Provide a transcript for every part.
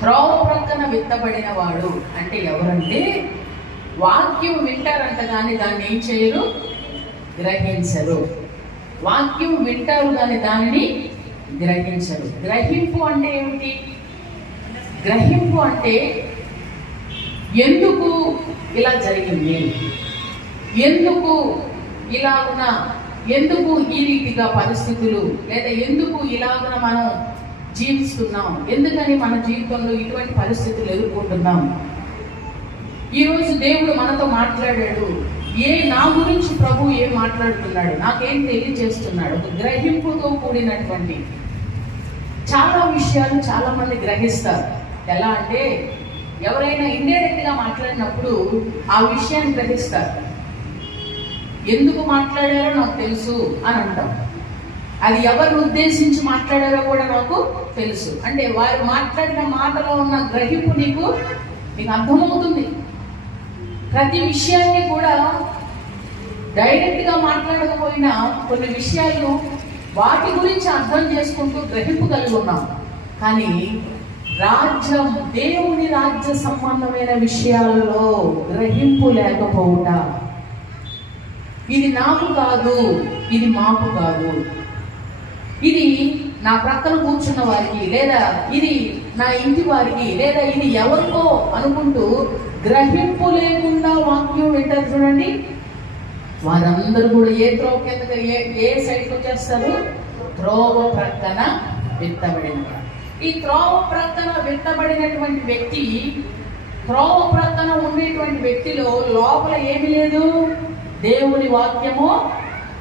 త్రోవ ప్రక్కన విత్తబడిన వాడు అంటే ఎవరంటే వాక్యం వింటారంట కానీ దాన్ని ఏం చేయరు, గ్రహించరు. వాక్యం వింటారు కానీ దానిని గ్రహించరు. గ్రహింపు అంటే ఏమిటి? గ్రహింపు అంటే ఎందుకు ఇలా జరిగింది, ఎందుకు ఇలాగున, ఎందుకు ఈ రీతిగా పరిస్థితులు, లేదా ఎందుకు ఇలాగున మనం జీవిస్తున్నాం, ఎందుకని మన జీవితంలో ఇటువంటి పరిస్థితులు ఎదుర్కొంటున్నాం. ఈరోజు దేవుడు మనతో మాట్లాడాడు. నా గురించి ప్రభు ఏం మాట్లాడుతున్నాడు, నాకేం తెలియజేస్తున్నాడు. ఒక గ్రహింపుతో కూడినటువంటి చాలా విషయాలు చాలా మంది గ్రహిస్తారు. ఎలా అంటే ఎవరైనా ఇండైరెక్ట్గా మాట్లాడినప్పుడు ఆ విషయాన్ని గ్రహిస్తారు. ఎందుకు మాట్లాడారో నాకు తెలుసు అని అంటాం. అది ఎవరిని ఉద్దేశించి మాట్లాడారో కూడా నాకు తెలుసు అంటే వారు మాట్లాడిన మాటలో ఉన్న గ్రహింపు నీకు అర్థమవుతుంది. ప్రతి విషయాన్ని కూడా డైరెక్ట్గా మాట్లాడకపోయినా కొన్ని విషయాలు వాటి గురించి అర్థం చేసుకుంటూ గ్రహింపు కలిగి ఉన్నాం. కానీ రాజ్యం, దేవుని రాజ్య సంబంధమైన విషయాల్లో గ్రహింపు లేకపోవుట, ఇది నాకు కాదు, ఇది మాకు కాదు, ఇది నా ప్రక్కన కూర్చున్న వారికి, లేదా ఇది నా ఇంటి వారికి, లేదా ఇది ఎవరికో అనుకుంటూ గ్రహింపు లేకుండా వాక్యం వింటారు చూడండి. వారందరూ కూడా ఏ త్రోవ కింద ఏ సైడ్కి వచ్చేస్తారు? త్రోవ ప్రక్కన విత్తబడిన. ఈ త్రోవ ప్రక్కన విత్తబడినటువంటి వ్యక్తి, త్రోవ ప్రక్కన ఉండేటువంటి వ్యక్తిలో లోపల ఏమి లేదు, దేవుని వాక్యము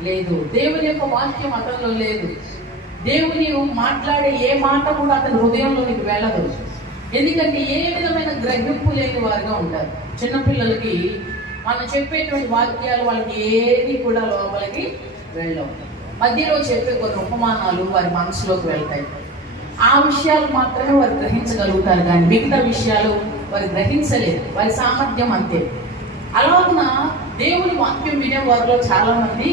లేదు, దేవుని యొక్క వాక్యం అతనిలో లేదు. దేవుని మాట్లాడే ఏ మాట కూడా అతని హృదయంలోనికి వెళ్ళదు. ఎందుకంటే ఏ విధమైన గ్రహింపు లేని వారిగా ఉంటారు. చిన్నపిల్లలకి మనం చెప్పేటువంటి వాక్యాలు వాళ్ళకి ఏది కూడా లోపలికి వెళ్ళవు. మధ్యలో చెప్పే కొన్ని ఉపమానాలు వారి మనసులోకి వెళ్తాయి. ఆ విషయాలు మాత్రమే వారు గ్రహించగలుగుతారు, కానీ మిగతా విషయాలు వారు గ్రహించలేరు. వారి సామర్థ్యం అంతే. అలాగున దేవుని వాక్యం వినే వారిలో చాలా మంది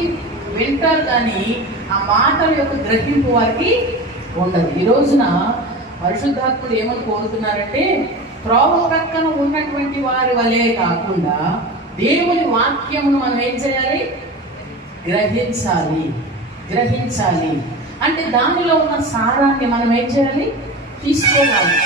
వింటారు, కానీ ఆ మాటల యొక్క గ్రహింపు వారికి ఉండదు. ఈ రోజున పరిశుద్ధాత్ముడు ఏమని కోరుతున్నారంటే త్రోవ ప్రక్కన ఉన్నటువంటి వారి వలే కాకుండా దేవుని వాక్యమును మనం ఏం చేయాలి? గ్రహించాలి. అంటే దానిలో ఉన్న సారాన్ని మనం ఏం చేయాలి? తీసుకోవాలి.